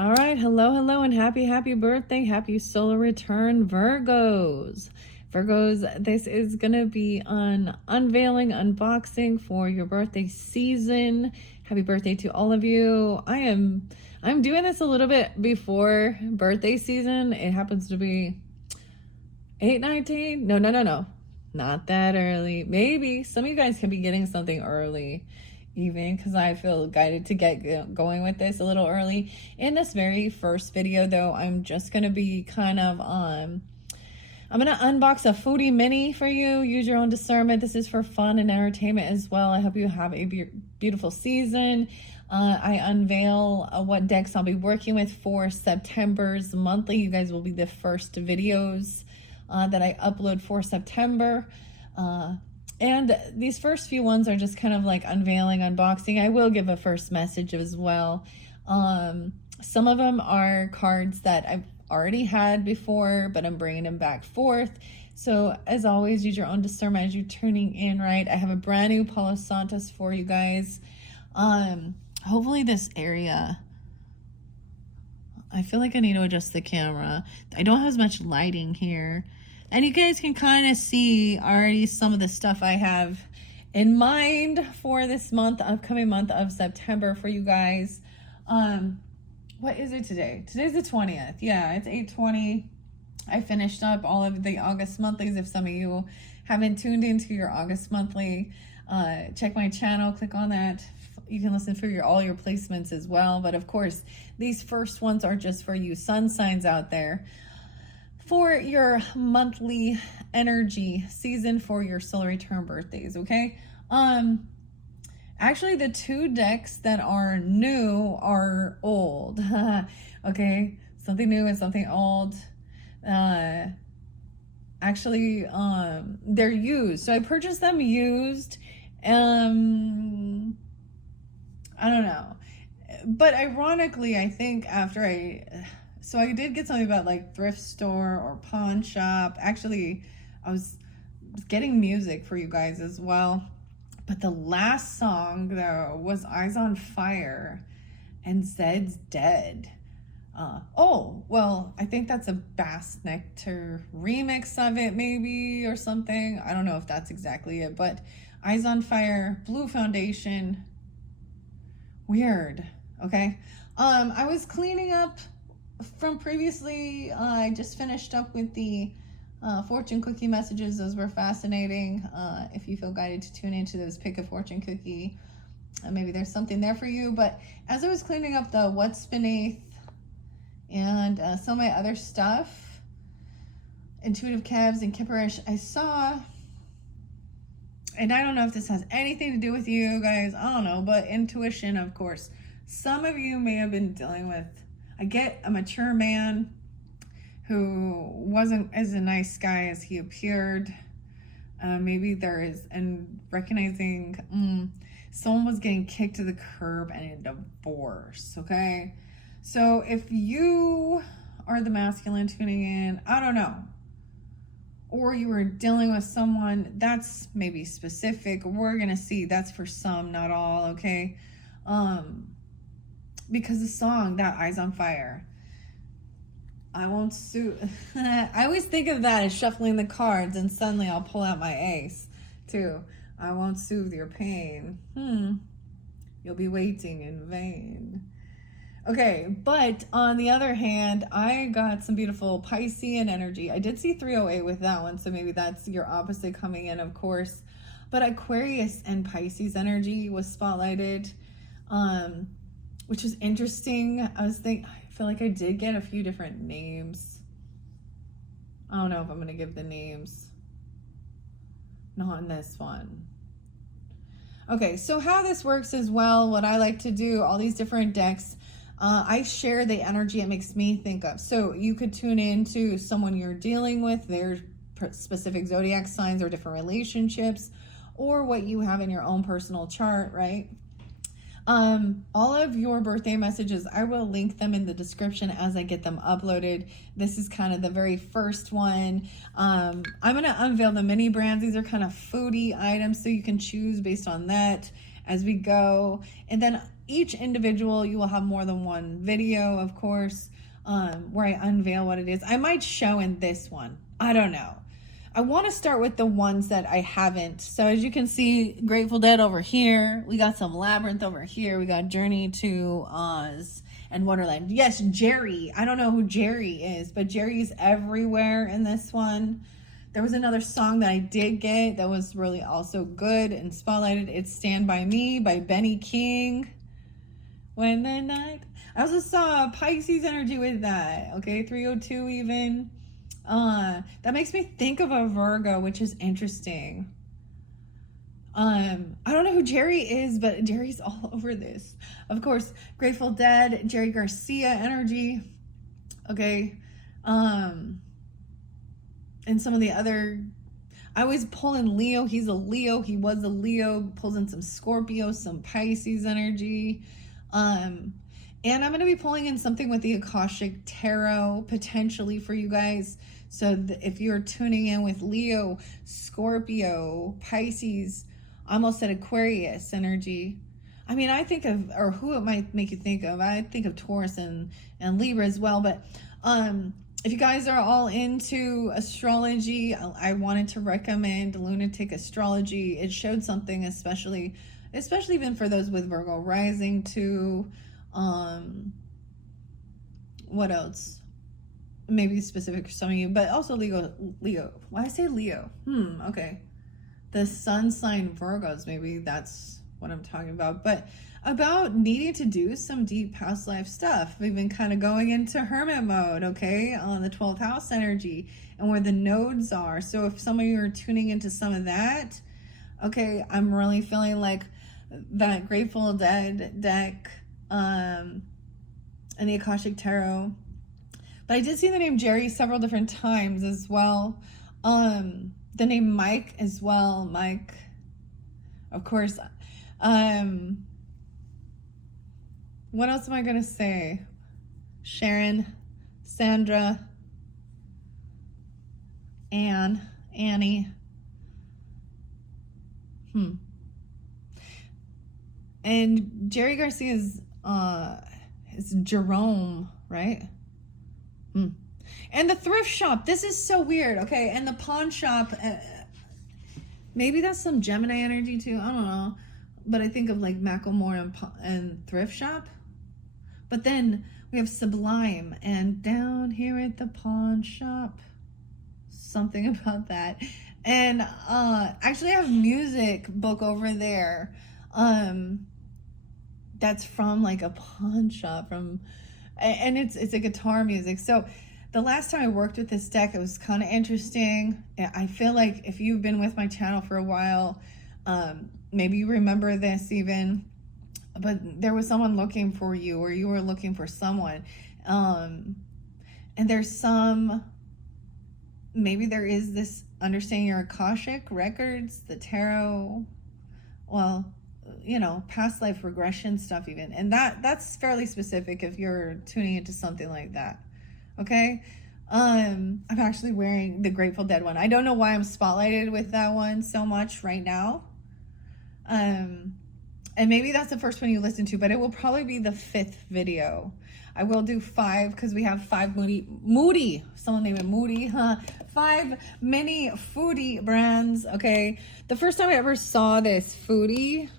All right, hello, and happy birthday, happy solar return, Virgos. Virgos, this is gonna be an unveiling, unboxing for your birthday season. Happy birthday to all of you. I'm doing this a little bit before birthday season. It happens to be 8/19. No, not that early. Maybe some of you guys could be getting something early, even because I feel guided to get going with this a little early. In this very first video, though, I'm just gonna be I'm gonna unbox a foodie mini for you. Use your own discernment. This is for fun and entertainment as well. I hope you have a beautiful season. I unveil what decks I'll be working with for September's monthly. You guys will be the first videos that I upload for September. And these first few ones are just kind of like unveiling, unboxing. I will give a first message as well. Some of them are cards that I've already had before, but I'm bringing them back forth. So as always, use your own discernment as you're tuning in, right? I have a brand new Palo Santos for you guys. Hopefully this area, I feel like I need to adjust the camera. I don't have as much lighting here. And you guys can kind of see already some of the stuff I have in mind for this month, upcoming month of September for you guys. What is it today? Today's the 20th. Yeah, it's 8/20. I finished up all of the August monthlies. If some of you haven't tuned into your August monthly, check my channel, click on that. You can listen for all your placements as well. But of course, these first ones are just for you sun signs out there, for your monthly energy season for your solar return birthdays, okay? Actually, the two decks that are new are old. Okay, something new and something old. Actually, they're used. So I purchased them used. I don't know. But ironically, I think after so I did get something about like thrift store or pawn shop. Actually, I was getting music for you guys as well. But the last song, though, was Eyes on Fire and Zed's Dead. Oh, well, I think that's a Bass Nectar remix of it, maybe, or something. I don't know if that's exactly it, but Eyes on Fire, Blue Foundation. Weird, okay? I was cleaning up from previously. I just finished up with the fortune cookie messages. Those were fascinating. If you feel guided to tune into those, pick a fortune cookie. Maybe there's something there for you. But as I was cleaning up the What's Beneath and some of my other stuff, Intuitive Kebs and Kipperish, I saw, and I don't know if this has anything to do with you guys, I don't know, but intuition, of course. Some of you may have been dealing with, I get a mature man who wasn't as a nice guy as he appeared. Maybe there is, and recognizing someone was getting kicked to the curb and a divorce, okay? So if you are the masculine tuning in, I don't know, or you were dealing with someone that's maybe specific, we're gonna see that's for some, not all, okay? Because the song, that Eyes on Fire, I won't sue. I always think of that as shuffling the cards and suddenly I'll pull out my ace too. I won't soothe your pain. You'll be waiting in vain. Okay, but on the other hand, I got some beautiful Piscean energy. I did see 308 with that one, so maybe that's your opposite coming in, of course. But Aquarius and Pisces energy was spotlighted, which was interesting. I feel like I did get a few different names. I don't know if I'm going to give the names. Not in this one. Okay, so how this works as well, what I like to do, all these different decks, I share the energy it makes me think of. So you could tune in to someone you're dealing with, their specific zodiac signs or different relationships, or what you have in your own personal chart, right? All of your birthday messages, I will link them in the description as I get them uploaded. This is kind of the very first one. I'm going to unveil the mini brands. These are kind of foodie items, so you can choose based on that as we go. And then each individual, you will have more than one video, of course, where I unveil what it is. I might show in this one. I don't know. I want to start with the ones that I haven't. So as you can see, Grateful Dead over here. We got some Labyrinth over here. We got Journey to Oz and Wonderland. Yes, Jerry. I don't know who Jerry is, but Jerry's everywhere in this one. There was another song that I did get that was really also good and spotlighted. It's Stand By Me by Benny King. When the night... I also saw Pisces energy with that. Okay, 302 even. That makes me think of a Virgo, which is interesting. I don't know who Jerry is, but Jerry's all over this. Of course, Grateful Dead, Jerry Garcia energy. Okay. And some of the other, I always pull in Leo. He's a Leo. He was a Leo. Pulls in some Scorpio, some Pisces energy. And I'm going to be pulling in something with the Akashic Tarot potentially for you guys. So if you're tuning in with Leo, Scorpio, Pisces, I almost said Aquarius energy. I mean, I think of, or who it might make you think of, I think of Taurus and Libra as well. But if you guys are all into astrology, I wanted to recommend Lunatic Astrology. It showed something especially even for those with Virgo rising too. What else? Maybe specific for some of you, but also Leo. Why I say Leo? Okay. The sun sign Virgos, maybe that's what I'm talking about. But about needing to do some deep past life stuff. We've been kind of going into hermit mode, okay, on the 12th house energy and where the nodes are. So if some of you are tuning into some of that, okay, I'm really feeling like that Grateful Dead deck and the Akashic Tarot. But I did see the name Jerry several different times as well. The name Mike as well. Mike, of course. What else am I going to say? Sharon, Sandra, Annie. And Jerry Garcia's is Jerome, right? And the thrift shop. This is so weird, okay? And the pawn shop. Maybe that's some Gemini energy too. I don't know. But I think of like Macklemore and thrift shop. But then we have Sublime and down here at the pawn shop. Something about that. And actually I have music book over there. That's from like a pawn shop and it's a guitar music. So the last time I worked with this deck, it was kind of interesting. I feel like if you've been with my channel for a while, maybe you remember this even, but there was someone looking for you or you were looking for someone. And there's maybe there is this understanding your Akashic records, the tarot, well, you know, past life regression stuff even. And that's fairly specific if you're tuning into something like that. Okay. I'm actually wearing the Grateful Dead one. I don't know why I'm spotlighted with that one so much right now. And maybe that's the first one you listen to, but it will probably be the 5th video. I will do 5 because we have 5 Moody, someone named it Moody, huh? 5 mini foodie brands. Okay. The first time I ever saw this foodie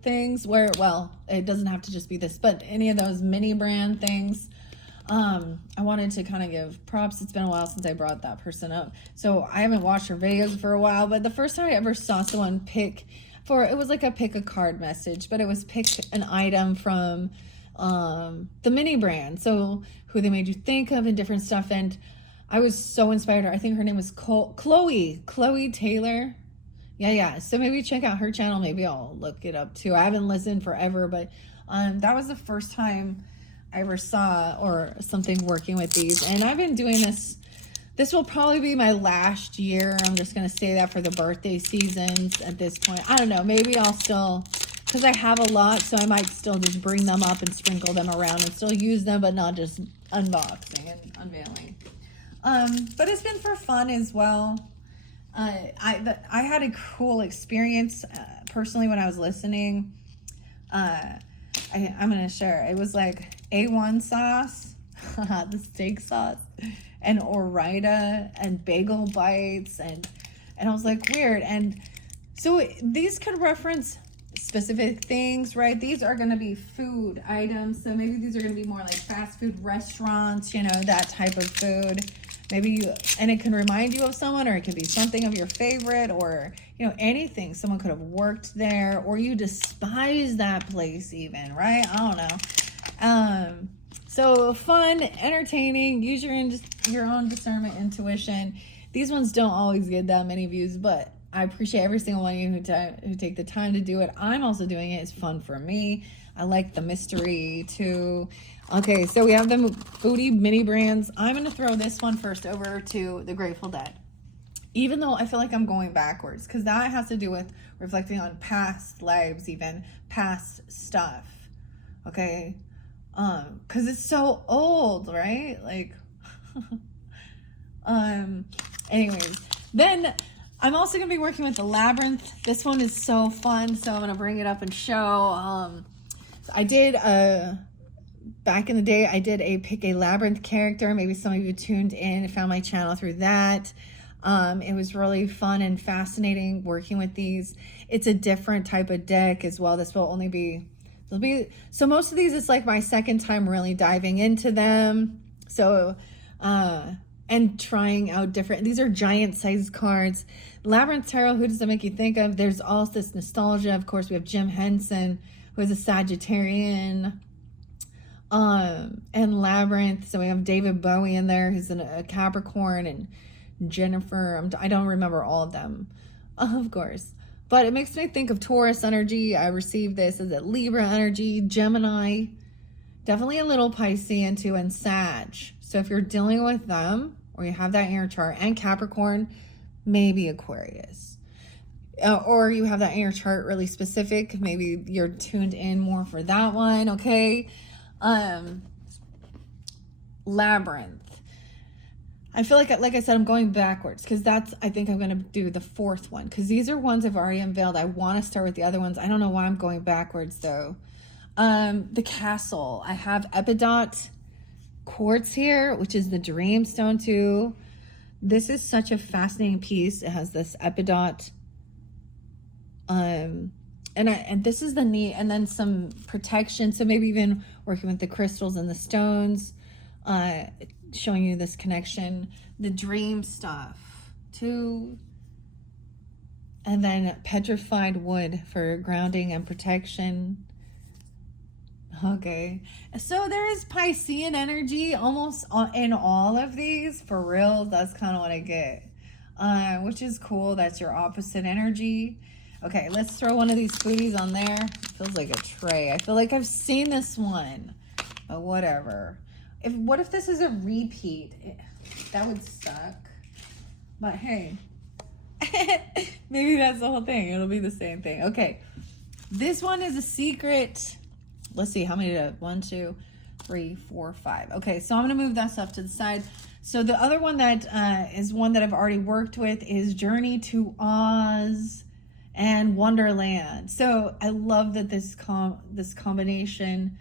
things where, well, it doesn't have to just be this, but any of those mini brand things, I wanted to kind of give props. It's been a while since I brought that person up, so I haven't watched her videos for a while. But the first time I ever saw someone it was like a pick a card message, but it was pick an item from the mini brand, so who they made you think of and different stuff. And I was so inspired. I think her name was Chloe Taylor. Yeah. So maybe check out her channel. Maybe I'll look it up too. I haven't listened forever, but that was the first time I ever saw or something working with these. And I've been doing this. This will probably be my last year. I'm just going to say that for the birthday seasons at this point. I don't know. Maybe I'll still, because I have a lot, so I might still just bring them up and sprinkle them around and still use them, but not just unboxing and unveiling. But it's been for fun as well. I had a cool experience personally, when I was listening, I'm going to share. It was like A1 sauce, the steak sauce, and Ore-Ida, and bagel bites, and I was like, weird. And so these could reference specific things, right? These are going to be food items. So maybe these are going to be more like fast food restaurants, you know, that type of food. Maybe you, and it can remind you of someone, or it could be something of your favorite, or, you know, anything. Someone could have worked there, or you despise that place even, right? I don't know. So fun, entertaining, use your own discernment, intuition. These ones don't always get that many views, but I appreciate every single one of you who take the time to do it. I'm also doing it. It's fun for me. I like the mystery too. Okay, so we have the foodie mini brands. I'm going to throw this one first over to the Grateful Dead. Even though I feel like I'm going backwards, because that has to do with reflecting on past lives, even past stuff. Okay? Because it's so old, right? Like, anyways. Then I'm also going to be working with the Labyrinth. This one is so fun, so I'm going to bring it up and show. I did back in the day, I did pick a Labyrinth character. Maybe some of you tuned in and found my channel through that. It was really fun and fascinating working with these. It's a different type of deck as well. This will only be, so most of these, it's like my second time really diving into them. So, and trying out different, these are giant size cards. Labyrinth Tarot, who does it make you think of? There's all this nostalgia. Of course, we have Jim Henson, who is a Sagittarian, and Labyrinth. So we have David Bowie in there, who's a Capricorn, and Jennifer. I don't remember all of them, of course. But it makes me think of Taurus energy. I received this as a Libra energy, Gemini, definitely a little Piscean too, and Sag. So if you're dealing with them, or you have that in your chart, and Capricorn, maybe Aquarius. Or you have that in your chart really specific, maybe you're tuned in more for that one, okay? Labyrinth. I feel like I said, I'm going backwards, because that's, I think I'm going to do the fourth one, because these are ones I've already unveiled. I want to start with the other ones. I don't know why I'm going backwards, though. The Castle. I have Epidot quartz here, which is the Dreamstone, too. This is such a fascinating piece. It has this Epidot. And this is the neat, and then some protection. So maybe even working with the crystals and the stones, showing you this connection, the dream stuff too. And then petrified wood for grounding and protection. Okay, so there is Piscean energy almost in all of these, for real. That's kind of what I get, which is cool. That's your opposite energy. Okay, let's throw one of these foodies on there. It feels like a tray. I feel like I've seen this one, but whatever. What if this is a repeat? That would suck. But hey, maybe that's the whole thing. It'll be the same thing. Okay, this one is a secret. Let's see, how many did I have? 1, 2, 3, 4, 5. Okay, so I'm going to move that stuff to the side. So the other one that is one that I've already worked with is Journey to Oz and Wonderland. So I love that this combination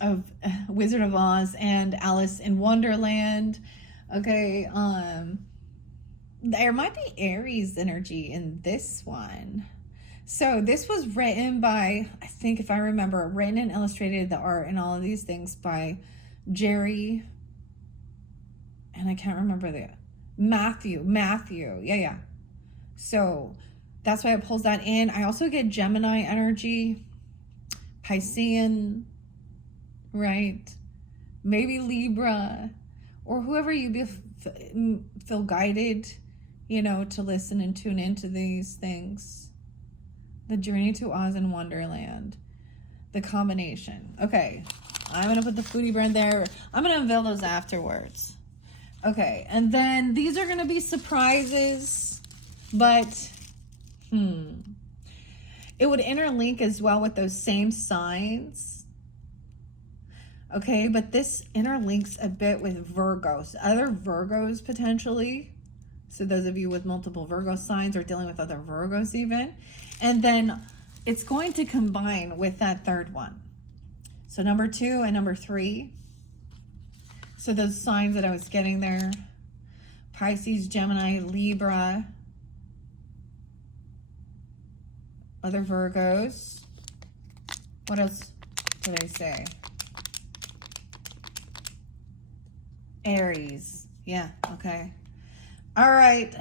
of Wizard of Oz and Alice in Wonderland. Okay, there might be Aries energy in this one. So this was written by, I think if I remember, written and illustrated, the art and all of these things by Jerry, and I can't remember the Matthew. Yeah. So that's why it pulls that in. I also get Gemini energy, Piscean, right? Maybe Libra, or whoever you feel guided, you know, to listen and tune into these things. The Journey to Oz and Wonderland, the combination. Okay, I'm gonna put the foodie brand there. I'm gonna unveil those afterwards. Okay, and then these are gonna be surprises, but it would interlink as well with those same signs. Okay, but this interlinks a bit with Virgos, other Virgos potentially. So those of you with multiple Virgo signs or dealing with other Virgos even. And then it's going to combine with that third one. So number 2 and number 3. So those signs that I was getting there, Pisces, Gemini, Libra, other Virgos. What else did I say? Aries. Yeah, okay. All right.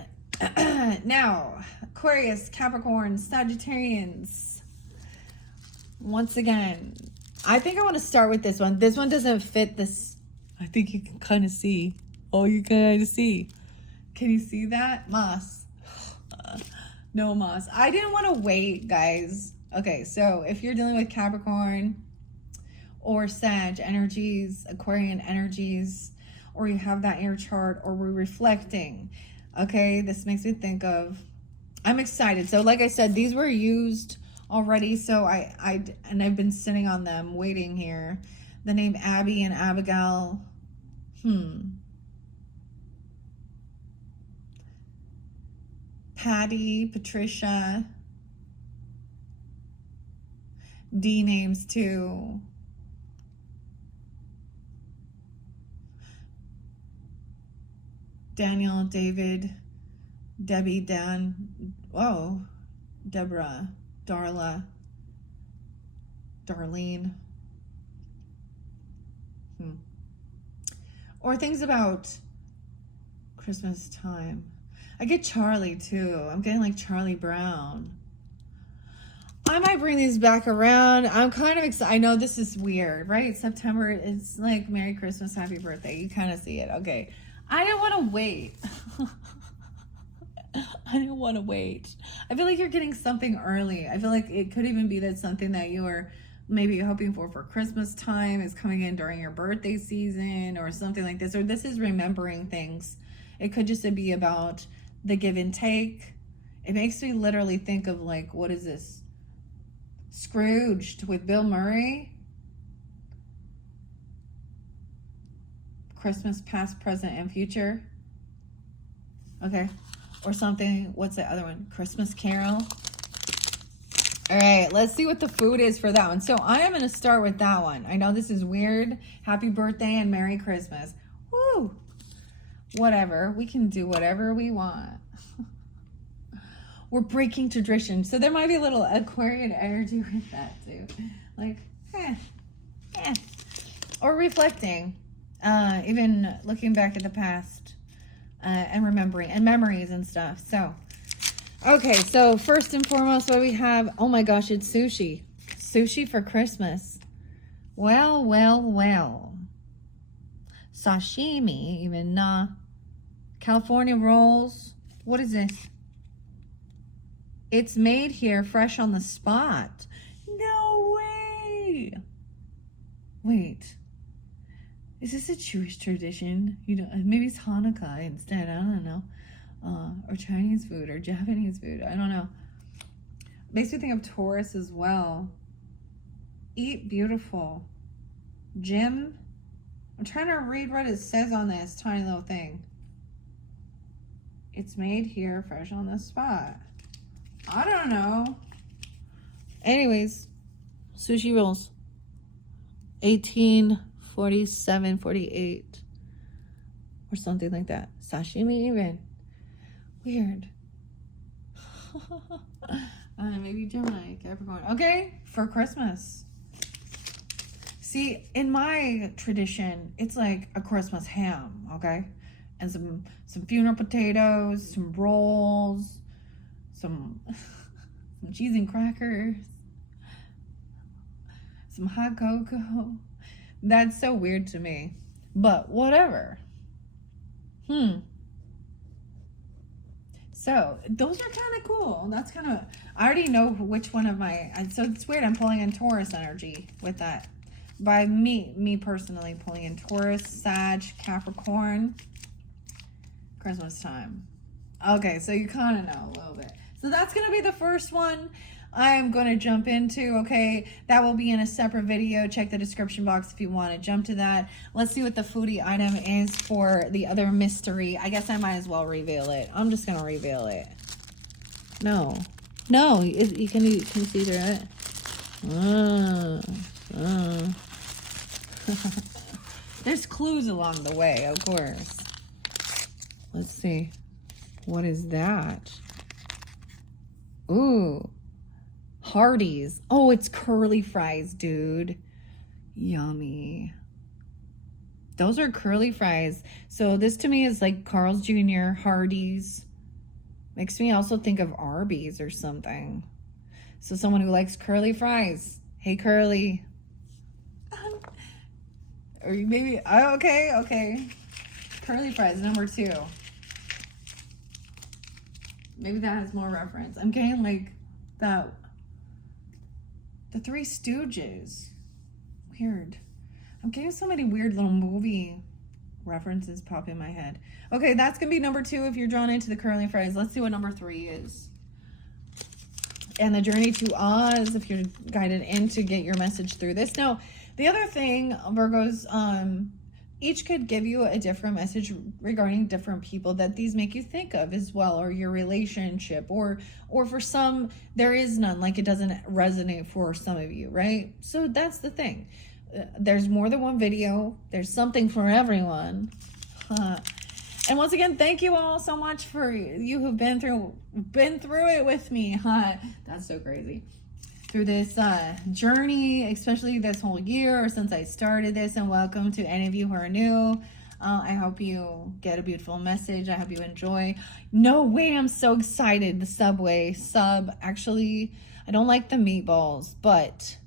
Now, Aquarius, Capricorn, Sagittarians. Once again, I think I want to start with this one. This one doesn't fit this. I think you can kind of see. Oh, you can kind of see. Can you see that? Moss. No moss. I didn't want to wait, guys. Okay, so if you're dealing with Capricorn or Sag energies, Aquarian energies, or you have that in your chart, or we're reflecting, okay, this makes me think of, I'm excited. So like I said, these were used already, so and I've been sitting on them waiting here. The name Abby and Abigail. Patty, Patricia. D names too. Daniel, David, Debbie, Dan. Oh, Deborah, Darla, Darlene. Or things about Christmas time. I get Charlie too. I'm getting like Charlie Brown. I might bring these back around. I'm kind of excited. I know this is weird, right? September is like Merry Christmas, Happy Birthday. You kind of see it. Okay. I didn't want to wait. I didn't want to wait. I feel like you're getting something early. I feel like it could even be that something that you were maybe hoping for Christmas time is coming in during your birthday season or something like this. Or this is remembering things. It could just be about the give and take. It makes me literally think of like, what is this? Scrooged with Bill Murray. Christmas past, present, and future. Okay. Or something. What's the other one? Christmas Carol. All right. Let's see what the food is for that one. So I am going to start with that one. I know this is weird. Happy birthday and Merry Christmas. Woo. Whatever. We can do whatever we want. We're breaking tradition. So there might be a little Aquarian energy with that too. Like, or reflecting. Even looking back at the past and remembering and memories and stuff. So, okay. So first and foremost, what do we have? Oh my gosh, it's sushi. Sushi for Christmas. Well. Sashimi, even California rolls. What is this? It's made here, fresh on the spot. No way. Wait. Is this a Jewish tradition? You know, maybe it's Hanukkah instead. I don't know. Or Chinese food or Japanese food. I don't know. Makes me think of Taurus as well. Eat beautiful. Jim. I'm trying to read what it says on this tiny little thing. It's made here, fresh on the spot. I don't know. Anyways, sushi rolls. 1847, 48. Or something like that. Sashimi even. Weird. Maybe Gemini, Capricorn. Okay, for Christmas. See, in my tradition, it's like a Christmas ham, okay? And some funeral potatoes, some rolls, some cheese and crackers, some hot cocoa. That's so weird to me, but whatever. So those are kind of cool. That's kind of, I already know which one of my, so it's weird. I'm pulling in Taurus energy with that. By me personally pulling in Taurus, Sag, Capricorn, Christmas time. Okay, so you kind of know a little bit. So that's going to be the first one. I'm going to jump into, okay? That will be in a separate video. Check the description box if you want to jump to that. Let's see what the foodie item is for the other mystery. I guess I might as well reveal it. I'm just going to reveal it. No. No, you can see through it. There's clues along the way, of course. Let's see. What is that? Ooh. Hardee's. Oh, it's curly fries, dude. Yummy. Those are curly fries. So this to me is like Carl's Jr., Hardee's. Makes me also think of Arby's or something. So someone who likes curly fries. Hey, Curly. Or maybe, okay. Curly fries, number 2. Maybe that has more reference. I'm getting like that. The Three Stooges. Weird. I'm getting so many weird little movie references pop in my head. Okay, that's going to be number 2 if you're drawn into the curly fries. Let's see what number 3 is. And the Journey to Oz if you're guided in to get your message through this. Now, the other thing, Virgos, each could give you a different message regarding different people that these make you think of as well, or your relationship, or for some, there is none, like it doesn't resonate for some of you, right? So that's the thing. There's more than one video. There's something for everyone. And once again, thank you all so much for you who've been through it with me. That's so crazy. Through this journey, especially this whole year or since I started this, and welcome to any of you who are new. I hope you get a beautiful message. I hope you enjoy. No way, I'm so excited. The Subway sub. Actually, I don't like the meatballs, but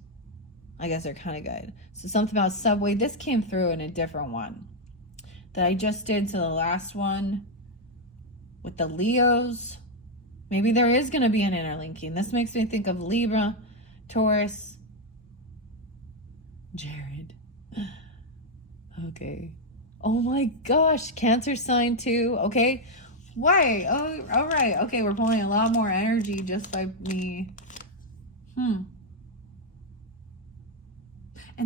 I guess they're kind of good. So something about Subway. This came through in a different one that I just did to the last one with the Leos. Maybe there is going to be an interlinking. This makes me think of Libra, Taurus, Jared. Okay. Oh my gosh, Cancer sign too. Okay. Why? Oh, all right. Okay, we're pulling a lot more energy just by me. And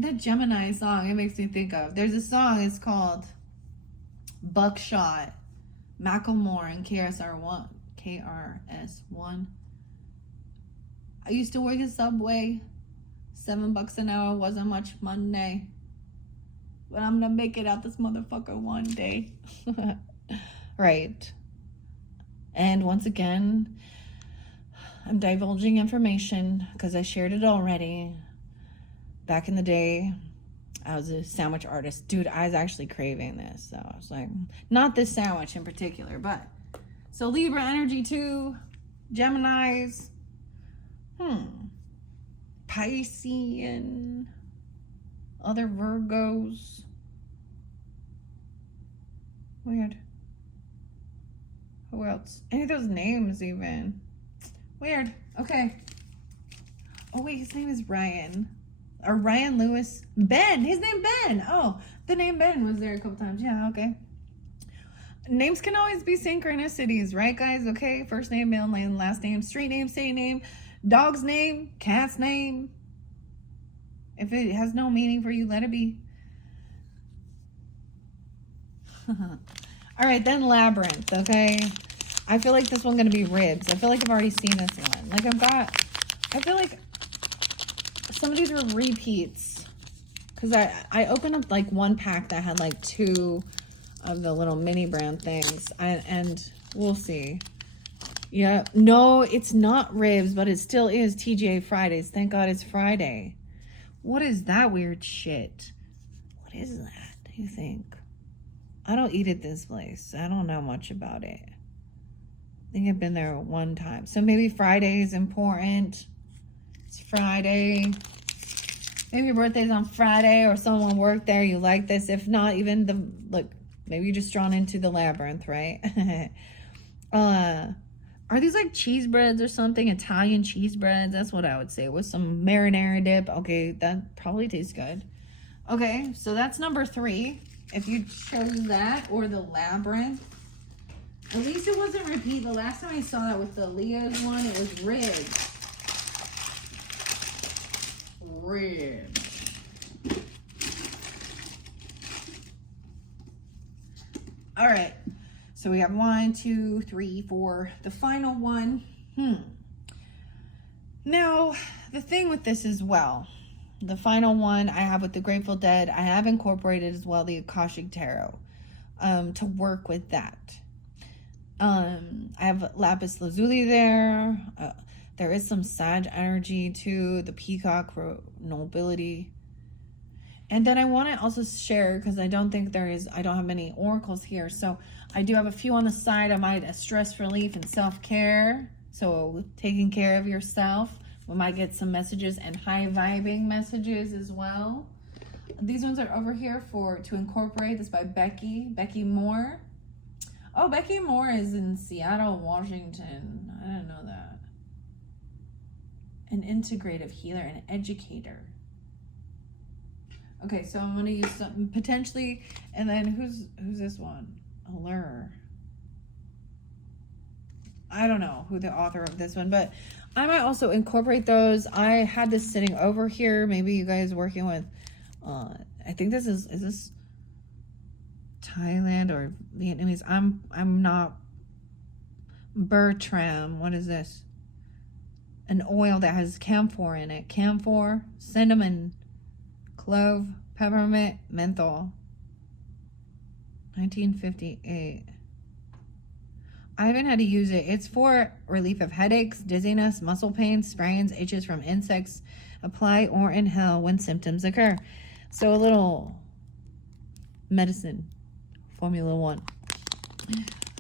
that Gemini song, it makes me think of. There's a song, it's called Buckshot, Macklemore and KRS-One. I used to work at Subway. $7 an hour wasn't much money, but I'm gonna make it out this motherfucker one day. Right. And once again, I'm divulging information because I shared it already. Back in the day, I was a sandwich artist. Dude, I was actually craving this. So I was like, not this sandwich in particular, but. So Libra energy too. Geminis. Piscean. Other Virgos. Weird. Who else? Any of those names even. Weird. Okay. Oh wait, his name is Ryan. Or Ryan Lewis. Ben. His name Ben. Oh, the name Ben was there a couple times. Yeah, okay. Names can always be synchronicities, right, guys? Okay. First name, middle name, last name, street name, city name, dog's name, cat's name. If it has no meaning for you, let it be. All right, then Labyrinth, okay? I feel like this one's going to be ribs. I feel like I've already seen this one. Like I feel like some of these were repeats. Because I opened up like one pack that had like 2 of the little mini brand things. And we'll see. Yeah, no, it's not ribs, but it still is TGA Fridays. Thank God it's Friday. What is that weird shit? What is that, do you think? I don't eat at this place. I don't know much about it. I think I've been there one time. So maybe Friday is important. It's Friday. Maybe your birthday's on Friday or someone worked there. You like this. If not, even the, look, maybe you're just drawn into the labyrinth, right? Are these like cheese breads or something? Italian cheese breads? That's what I would say. With some marinara dip. Okay, that probably tastes good. Okay, so that's number 3. If you chose that or the labyrinth. At least it wasn't repeat. The last time I saw that with the Leo's one, it was ribs. red. All right. So we have 1, 2, 3, 4. The final one. Now, the thing with this as well, the final one I have with the Grateful Dead, I have incorporated as well the Akashic Tarot to work with that. I have lapis lazuli there. There is some Sag energy too, the peacock for nobility. And then I want to also share, because I don't have many oracles here. So I do have a few on the side. I might stress relief and self-care. So taking care of yourself. We might get some messages and high vibing messages as well. These ones are over here to incorporate. This by Becky Moore. Oh, Becky Moore is in Seattle, Washington. I didn't know that. An integrative healer, an educator. Okay, so I'm going to use something potentially, and then who's this one? Allure. I don't know who the author of this one, but I might also incorporate those. I had this sitting over here. Maybe you guys working with, I think this is this Thailand or Vietnamese? I'm not. Bertram. What is this? An oil that has camphor in it. Camphor, cinnamon, clove, peppermint, menthol. 1958. I haven't had to use it. It's for relief of headaches, dizziness, muscle pains, sprains, itches from insects. Apply or inhale when symptoms occur. So a little medicine, Formula 1.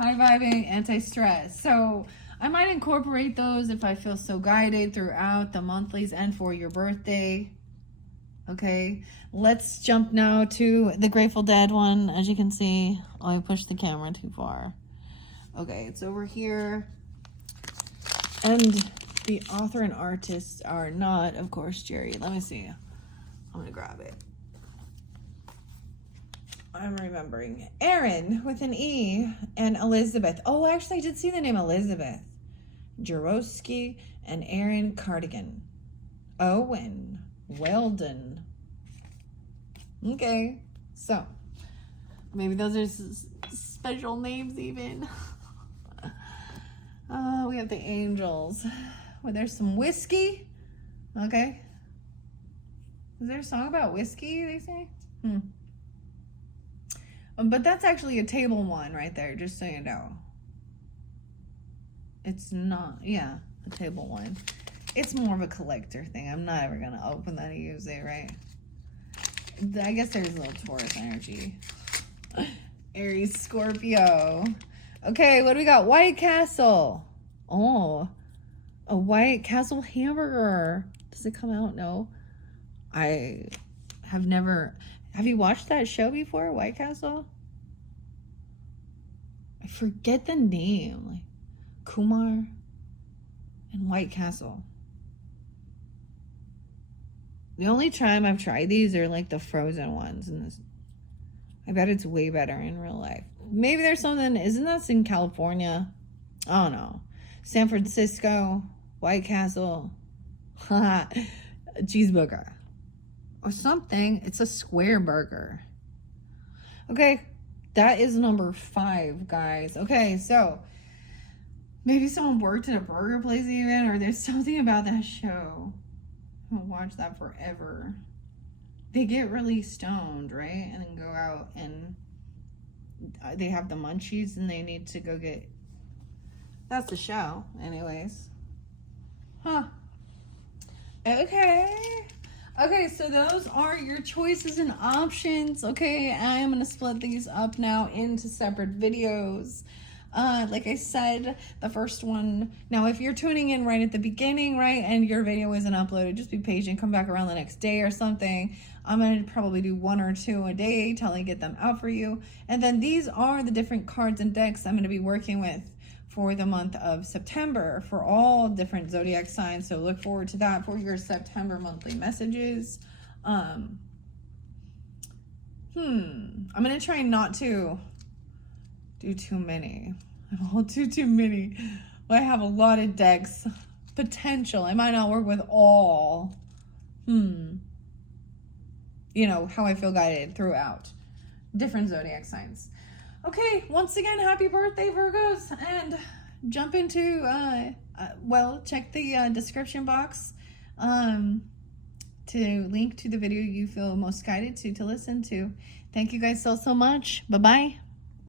High vibing, anti-stress. So I might incorporate those if I feel so guided throughout the monthlies and for your birthday. Okay, let's jump now to the Grateful Dead one. As you can see, I pushed the camera too far. Okay, it's over here. And the author and artist are not, of course, Jerry. Let me see. I'm going to grab it. I'm remembering. Aaron with an E and Elizabeth. Oh, actually, I did see the name Elizabeth. Jarowski and Aaron Cardigan. Owen Weldon. Okay, so maybe those are special names even. We have the angels. Well, there's some whiskey. Okay. Is there a song about whiskey, they say? But that's actually a table one right there, just so you know. It's not, yeah, a table one. It's more of a collector thing. I'm not ever going to open that and use it, right? I guess there's a little Taurus energy. Aries, Scorpio. Okay, what do we got? White Castle. Oh, a White Castle hamburger. Does it come out? No. I have never... Have you watched that show before, White Castle? I forget the name. Like Kumar and White Castle. The only time I've tried these are like the frozen ones. And this, I bet it's way better in real life. Maybe there's something, isn't that in California? I don't know. San Francisco, White Castle, cheeseburger. Or something. It's a square burger. Okay, that is number 5, guys. Okay, so maybe someone worked at a burger place even, or there's something about that show. I'll watch that forever. They get really stoned, right? And then go out and they have the munchies and they need to go get... That's the show, anyways. Huh. Okay. Okay, so those are your choices and options. Okay, I am going to split these up now into separate videos. Like I said, the first one, now if you're tuning in right at the beginning, right, and your video isn't uploaded, just be patient, come back around the next day or something. I'm going to probably do 1 or 2 a day till I get them out for you. And then these are the different cards and decks I'm going to be working with for the month of September for all different zodiac signs. So look forward to that for your September monthly messages. I'm going to try not to do too many. I won't do too many. I have a lot of decks potential. I might not work with all you know, how I feel guided throughout different zodiac signs. Okay, once again, happy birthday, Virgos, and jump into, well, check the description box to link to the video you feel most guided to listen to. Thank you guys so much. Bye-bye.